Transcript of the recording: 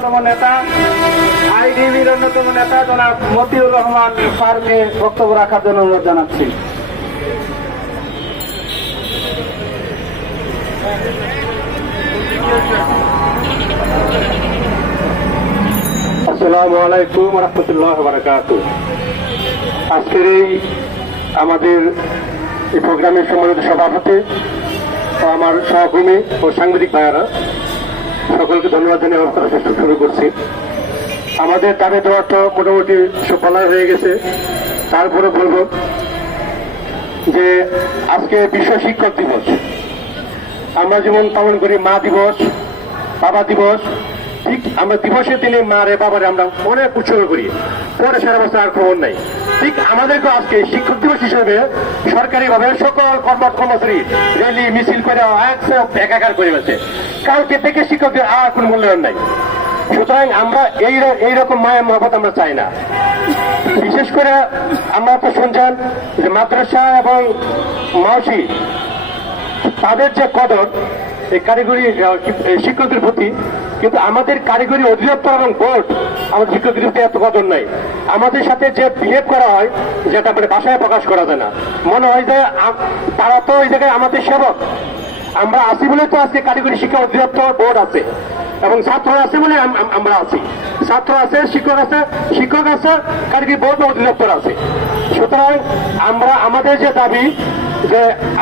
নেতা আইডিবির অন্যতম নেতা জনাব মতিউর রহমান স্যারকে বক্তব্য রাখার জন্য অনুরোধ জানাচ্ছি। আসসালামু আলাইকুম রহমতুল্লাহ বারাকাতুহু। আজকের আমাদের এই প্রোগ্রামের সম্মানিত সভাপতি ও আমার সহকর্মী ও সাংবাদিক ভাইয়েরা সকলকে ধন্যবাদ জানিয়ে অবস্থাটা শুরু করছি। আমাদের দাবি দেওয়া তো মোটামুটি সফল হয়ে গেছে। তারপরে বলব যে আজকে বিশ্ব শিক্ষক দিবস, আমরা যেমন পালন করি মা দিবস, বাবা দিবস, ঠিক আমরা দিবসের দিনে মা রে বাবারে আমরা অনেক উৎসর্গ করি, পরে সারা বছর আর খবর নাই। ঠিক আমাদেরকে আজকে শিক্ষক দিবস হিসেবে সরকারিভাবে সকল কর্মচারী র্যালি মিছিল করে একাকার করে গেছে। কাউকে থেকে শিক্ষকদের আর কোন মূল্যায়ন নাই। সুতরাং আমরা এইরকম মায়া মহব্বত আমরা চাই না। বিশেষ করে আমরা তো শুনছেন যে মাদ্রাসা এবং মাওসি তাদের যে কদর এই কারিগরি শিক্ষকদের প্রতি, কিন্তু আমাদের কারিগরি অধিদপ্তর এবং বোর্ড আমাদের শিক্ষকদের প্রতি এত কদর নাই। আমাদের সাথে যে বিহেভ করা হয় যেটা মানে ভাষায় প্রকাশ করা যায় না। মনে হয় যে তারা তো ওই জায়গায় আমাদের সেবক, আমরা আছি বলে তো আজকে কারিগরি শিক্ষা অধিদপ্তর বোর্ড আছে এবং ছাত্র আছে বলে আমরা আছি। ছাত্র আছে, শিক্ষক আছে, কারিগরি বোর্ড অধিদপ্তর আছে। সুতরাং আমরা আমাদের যে দাবি যে